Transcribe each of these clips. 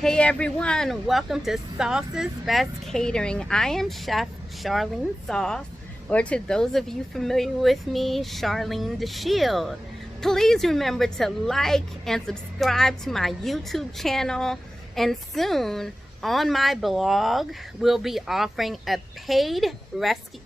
Hey everyone, welcome to Sauce's Best Catering. I am Chef Charlene Sauce, or to those of you familiar with me, Charlene the Shield. Please remember to like and subscribe to my YouTube channel, and soon on my blog we'll be offering a paid recipe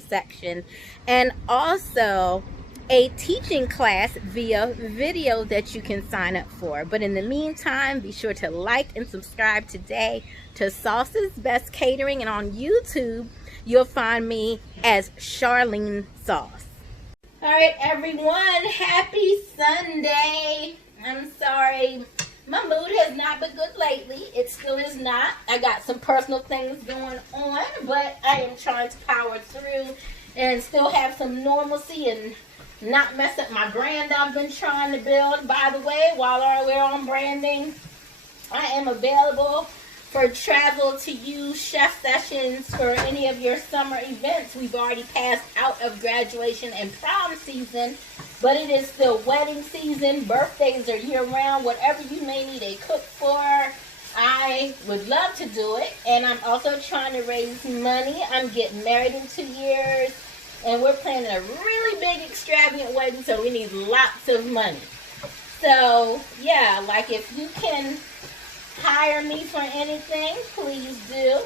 section and also a teaching class via video that you can sign up for. But in the meantime, be sure to like and subscribe today to Sauce's Best Catering, and on YouTube you'll find me as Charlene Sauce. All right everyone, happy Sunday. I'm sorry, my mood has not been good lately. It still is not. I got some personal things going on, but I am trying to power through and still have some normalcy and not mess up my brand I've been trying to build. By the way, while we're on branding, I am available for travel to use chef sessions for any of your summer events. We've already passed out of graduation and prom season, but it is still wedding season. Birthdays are year round. Whatever you may need a cook for, I would love to do it. And I'm also trying to raise money. I'm getting married in 2 years, and we're planning a really big extravagant wedding, so we need lots of money. So yeah, like if you can hire me for anything, please do.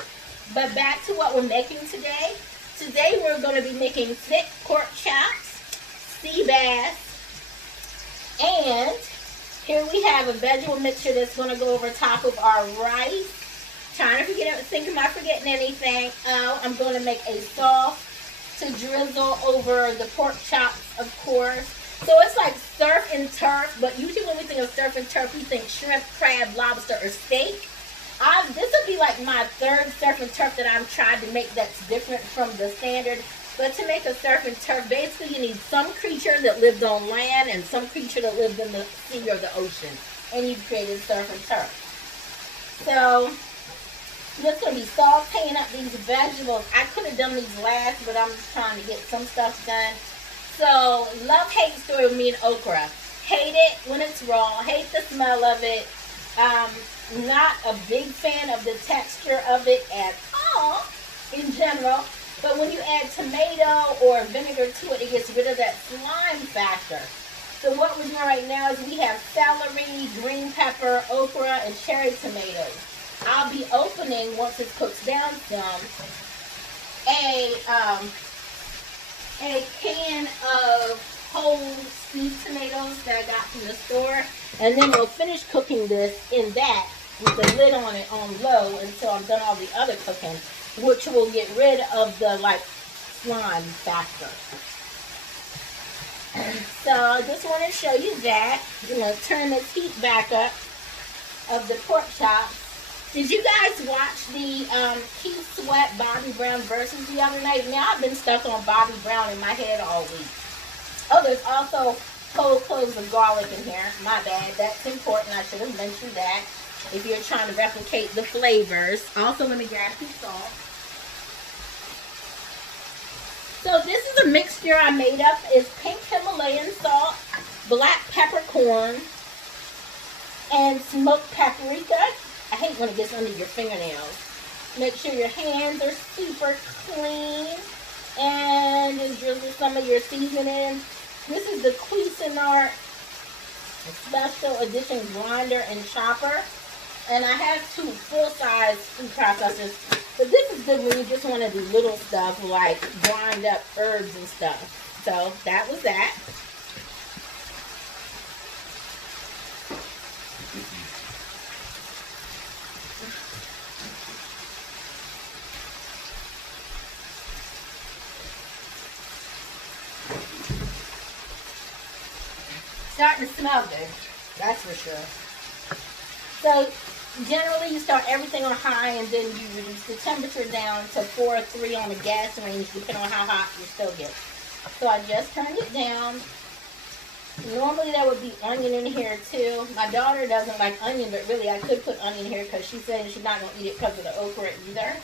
But back to what we're making today. Today we're going to be making thick pork chops, sea bass, and here we have a veggie mixture that's going to go over top of our rice. Trying to think, am I forgetting anything? Oh, I'm going to make a sauce to drizzle over the pork chops, of course. So it's like surf and turf, but usually when we think of surf and turf, we think shrimp, crab, lobster, or steak. This will be like my third surf and turf that I'm trying to make that's different from the standard. But to make a surf and turf, basically you need some creature that lived on land and some creature that lived in the sea or the ocean, and you created surf and turf. So I'm just going to be sauteing up these vegetables. I could have done these last, but I'm just trying to get some stuff done. So, love-hate story with me and okra. Hate it when it's raw. Hate the smell of it. Not a big fan of the texture of it at all in general. But when you add tomato or vinegar to it, it gets rid of that slime factor. So what we're doing right now is we have celery, green pepper, okra, and cherry tomatoes. I'll be opening, once it cooks down some, a can of whole sweet tomatoes that I got from the store, and then we'll finish cooking this in that with the lid on it on low until I'm done all the other cooking, which will get rid of the slime factor. So I just want to show you that. I'm going to turn this heat back up of the pork chops. Did you guys watch the Keith Sweat Bobby Brown versus the other night? Now I've been stuck on Bobby Brown in my head all week. Oh, there's also whole cloves of garlic in here. My bad. That's important. I should have mentioned that if you're trying to replicate the flavors. Also, let me grab some salt. So this is a mixture I made up. It's pink Himalayan salt, black peppercorn, and smoked paprika. I hate when it gets under your fingernails. Make sure your hands are super clean. And just drizzle some of your seasoning. This is the Cuisinart Special Edition grinder and chopper. And I have two full-size food processors. But this is good when you just want to do little stuff like grind up herbs and stuff. So that was that. Starting to smell good, that's for sure. So generally you start everything on high, and then you reduce the temperature down to 4 or 3 on the gas range, depending on how hot your stove gets. So I just turned it down. Normally there would be onion in here too. My daughter doesn't like onion, but really I could put onion here because she's saying she's not going to eat it because of the okra either.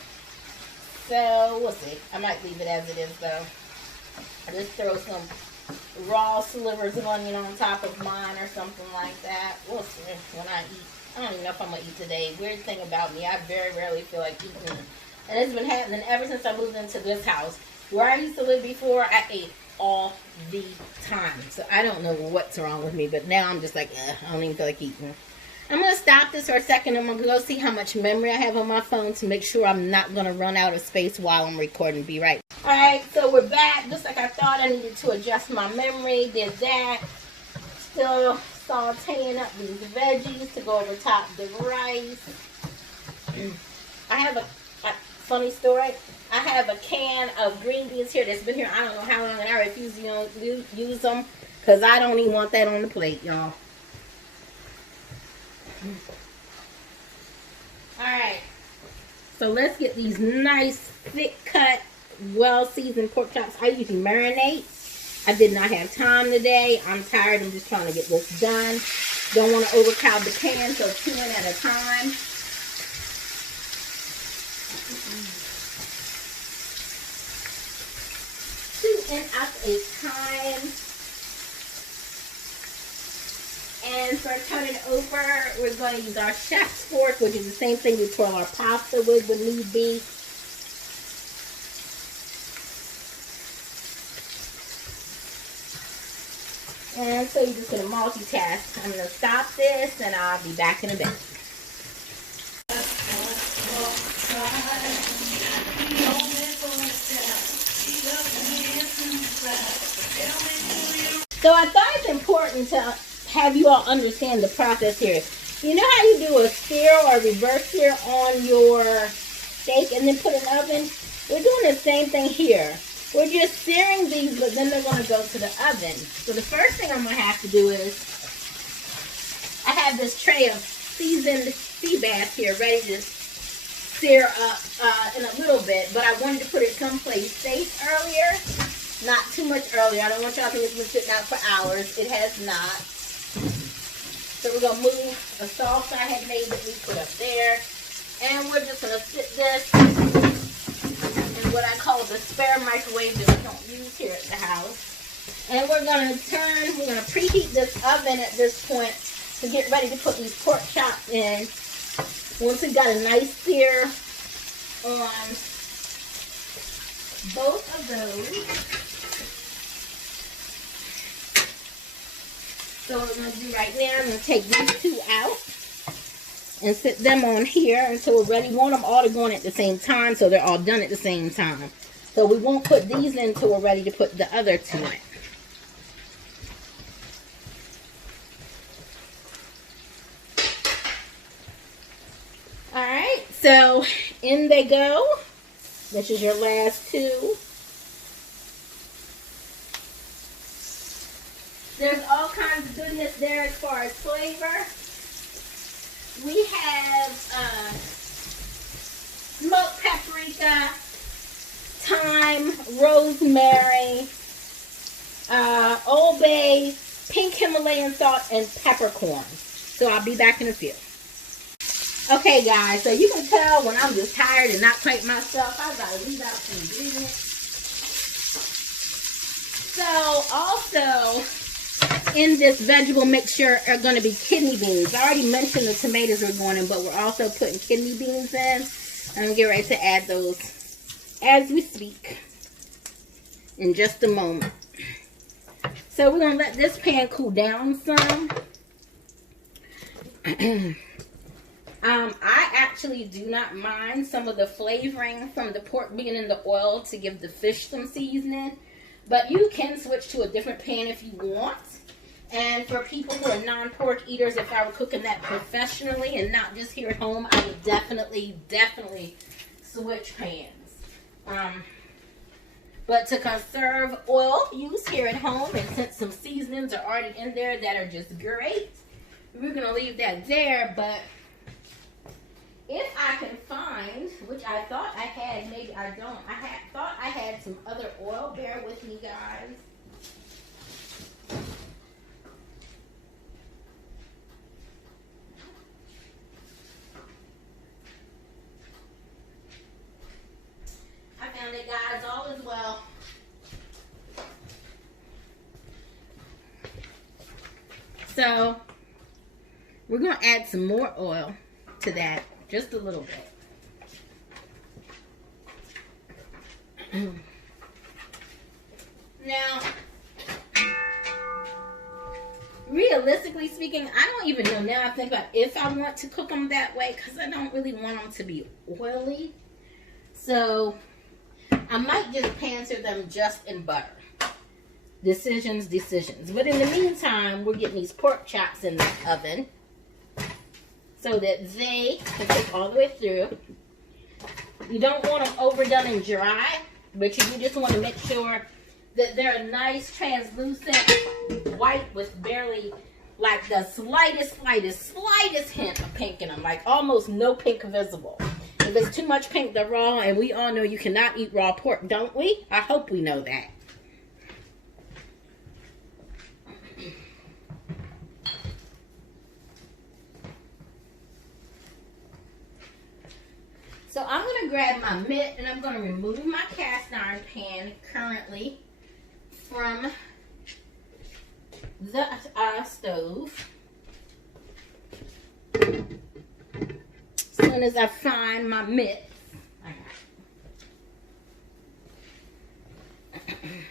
So we'll see. I might leave it as it is though. I just throw some raw slivers of onion on top of mine or something like that. We'll see when I eat. I don't even know if I'm gonna eat today. Weird thing about me, I very rarely feel like eating. And it's been happening ever since I moved into this house. Where I used to live before, I ate all the time. So I don't know what's wrong with me, but now I'm just like, I don't even feel like eating. I'm going to stop this for a second. I'm going to go see how much memory I have on my phone to make sure I'm not going to run out of space while I'm recording. Be right. Alright, so we're back. Just like I thought, I needed to adjust my memory. Did that. Still sauteing up these veggies to go over top the rice. I have a funny story. I have a can of green beans here that's been here I don't know how long, and I refuse to use them because I don't even want that on the plate, y'all. Alright, so let's get these nice, thick cut, well seasoned pork chops. I usually marinate. I did not have time today. I'm tired. I'm just trying to get this done. Don't want to overcrowd the pan, so 2 in at a time. In at a time. And for turning over, we're going to use our chef's fork, which is the same thing we twirl our pasta with when need be. And so you're just going to multitask. I'm going to stop this and I'll be back in a bit. So I thought it's important to have you all understand the process here. You know how you do a sear or reverse sear on your steak and then put it in the oven? We're doing the same thing here. We're just searing these, but then they're going to go to the oven. So the first thing I'm going to have to do is, I have this tray of seasoned Seabass here ready to sear up in a little bit, but I wanted to put it someplace safe earlier. Not too much earlier. I don't want y'all to think it's been sitting out for hours. It has not. So we're going to move the sauce I had made that we put up there. And we're just going to sit this in what I call the spare microwave that we don't use here at the house. And we're going to preheat this oven at this point to get ready to put these pork chops in. Once we've got a nice sear on both of those. So what we're going to do right now, I'm going to take these 2 out and sit them on here until we're ready. We want them all to go in at the same time so they're all done at the same time. So we won't put these in until we're ready to put the other 2 in. Alright, so in they go. This is your last 2. There's all kinds of goodness there as far as flavor. We have smoked paprika, thyme, rosemary, Old Bay, pink Himalayan salt, and peppercorn. So I'll be back in a few. Okay, guys, so you can tell when I'm just tired and not quite myself, I've got to leave out some ingredients. So, also, in this vegetable mixture are going to be kidney beans. I already mentioned the tomatoes are going in, but we're also putting kidney beans in. I'm going to get ready to add those as we speak in just a moment. So we're going to let this pan cool down some. I actually do not mind some of the flavoring from the pork being in the oil to give the fish some seasoning. But you can switch to a different pan if you want. And for people who are non-pork eaters, if I were cooking that professionally and not just here at home, I would definitely switch pans. But to conserve oil use here at home, and since some seasonings are already in there that are just great, we're going to leave that there. But if I can find, which I thought I had, maybe I don't, thought I had some other oil. Bear with me, guys. I found it, guys. All is well. So We're going to add some more oil to that, just a little bit. Now, realistically speaking, I don't even know now I think about if I want to cook them that way, because I don't really want them to be oily. So I might just pan-sear them just in butter. Decisions. But in the meantime, we're getting these pork chops in the oven so that they can cook all the way through. You don't want them overdone and dry, but you just want to make sure that they're a nice translucent white with barely, like, the slightest hint of pink in them, like almost no pink visible. If it's too much pink, they're raw, and we all know you cannot eat raw pork, don't we? I hope we know that. So I'm going to grab my mitt and I'm going to remove my cast iron pan currently from the stove. As soon as I find my mitt,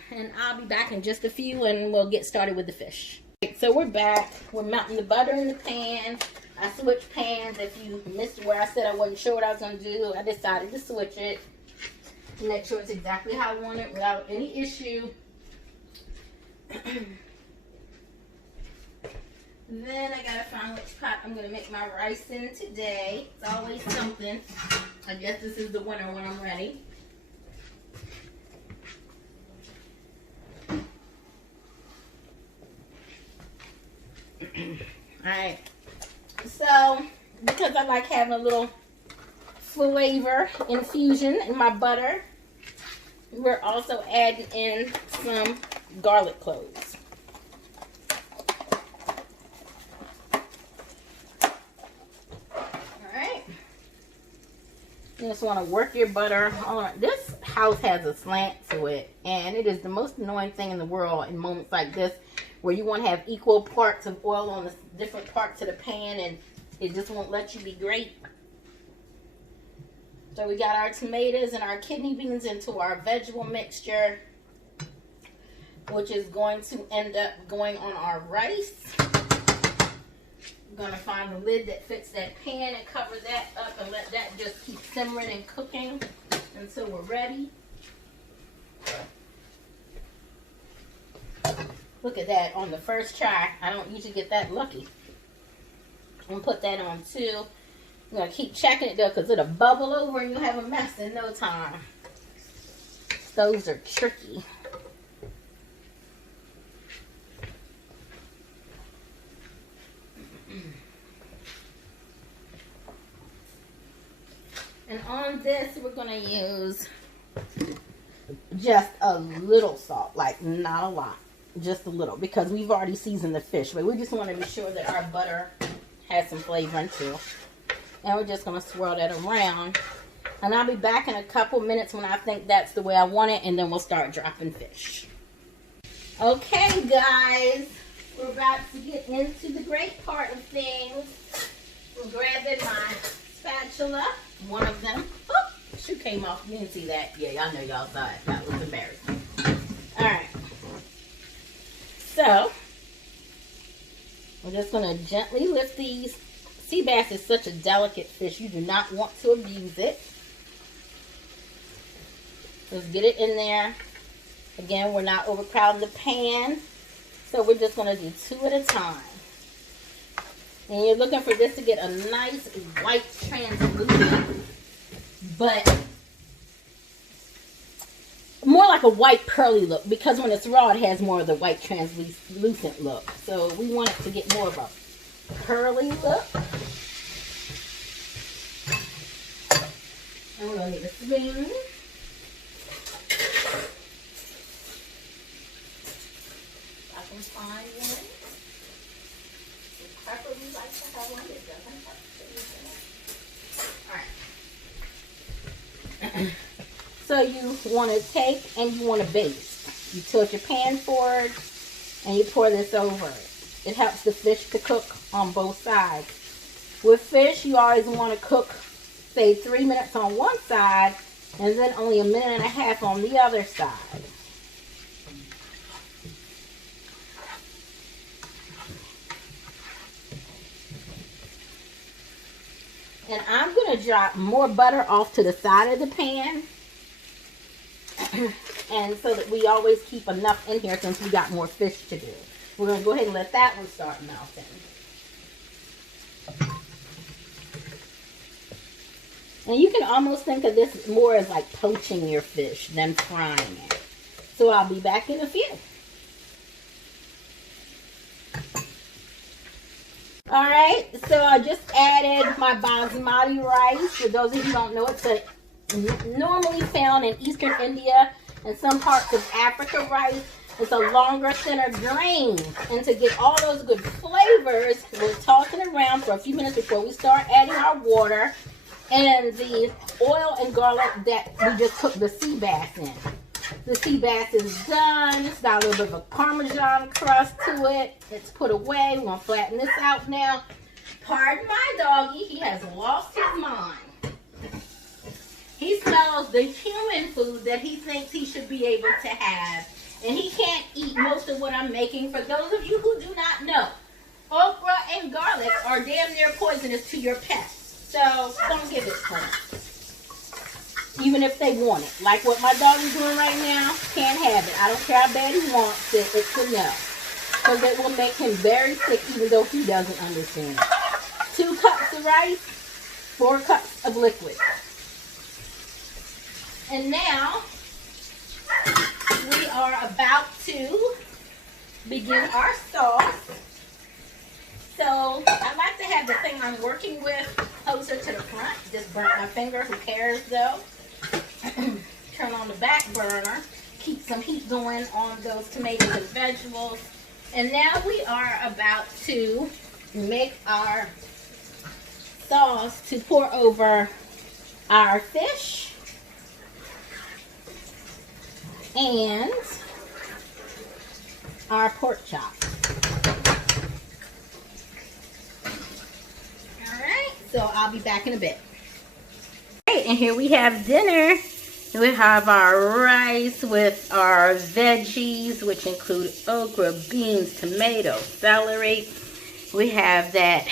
and I'll be back in just a few and we'll get started with the fish. So we're back. We're melting the butter in the pan. I switched pans. If you missed where I said I wasn't sure what I was going to do, I decided to switch it to make sure it's exactly how I want it without any issue. Then I gotta find which pot I'm gonna make my rice in today. It's always something. I guess this is the winner when I'm ready. Alright. So, because I like having a little flavor infusion in my butter, we're also adding in some garlic cloves. Alright. You just want to work your butter all around. This house has a slant to it, and it is the most annoying thing in the world in moments like this where you want to have equal parts of oil on the different parts of the pan, and it just won't let you be great. So we got our tomatoes and our kidney beans into our Veggie Mixture, which is going to end up going on our rice. I'm going to find the lid that fits that pan and cover that up and let that just keep simmering and cooking until we're ready. Look at that on the first try. I don't usually get that lucky. I'm going to put that on too. I'm going to keep checking it though, because it'll bubble over and you'll have a mess in no time. Stoves are tricky. And on this, we're going to use just a little salt, like not a lot, just a little, because we've already seasoned the fish, but we just want to be sure that our butter has some flavor into. And we're just going to swirl that around. And I'll be back in a couple minutes when I think that's the way I want it, and then we'll start dropping fish. Okay, guys, we're about to get into the great part of things. I'm grabbing my spatula, one of them. Oh, shoe came off. You didn't see that? Yeah, y'all know y'all saw it. That was embarrassing. All right. So, we're just going to gently lift these. Sea bass is such a delicate fish. You do not want to abuse it. Let's get it in there. Again, we're not overcrowding the pan. So we're just going to do two at a time. And you're looking for this to get a nice white translucent, but more like a white pearly look, because when it's raw it has more of the white translucent look. So we want it to get more of a pearly look. And we're going to need a spoon. I can find one. Pepper, we like to have one that doesn't have sugar in it. Alright. So you want to take and you want to baste. You tilt your pan forward and you pour this over it. It helps the fish to cook on both sides. With fish, you always want to cook, say, 3 minutes on one side and then only 1.5 minutes on the other side. And I'm going to drop more butter off to the side of the pan. And so that we always keep enough in here since we got more fish to do. We're going to go ahead and let that one start melting. And you can almost think of this more as like poaching your fish than frying it. So I'll be back in a few. Alright, so I just added my basmati rice. For those of you who don't know, it's normally found in Eastern India and some parts of Africa rice. It's a longer, thinner grain. And to get all those good flavors, we're tossing around for a few minutes before we start adding our water and the oil and garlic that we just cooked the sea bass in. The sea bass is done. It's got a little bit of a Parmesan crust to it. It's put away. We're going to flatten this out now. Pardon my doggy. He has lost his mind. He smells the human food that he thinks he should be able to have. And he can't eat most of what I'm making. For those of you who do not know, okra and garlic are damn near poisonous to your pets. So don't give it to them. Even if they want it. Like what my dog is doing right now, can't have it. I don't care how bad he wants it, it's a no. Because it will make him very sick even though he doesn't understand it. 2 cups of rice, 4 cups of liquid. And now, we are about to begin our sauce. So, I like to have the thing I'm working with closer to the front. Just burnt my finger, who cares though. Turn on the back burner. Keep some heat going on those tomatoes and vegetables. And now we are about to make our sauce to pour over our fish and our pork chops. Alright, so I'll be back in a bit. Alright, and here we have dinner. We have our rice with our veggies, which include okra, beans, tomatoes, celery. We have that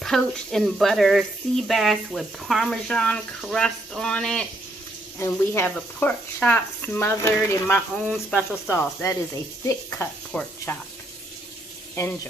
poached in butter sea bass with Parmesan crust on it. And we have a pork chop smothered in my own special sauce. That is a thick cut pork chop. Enjoy.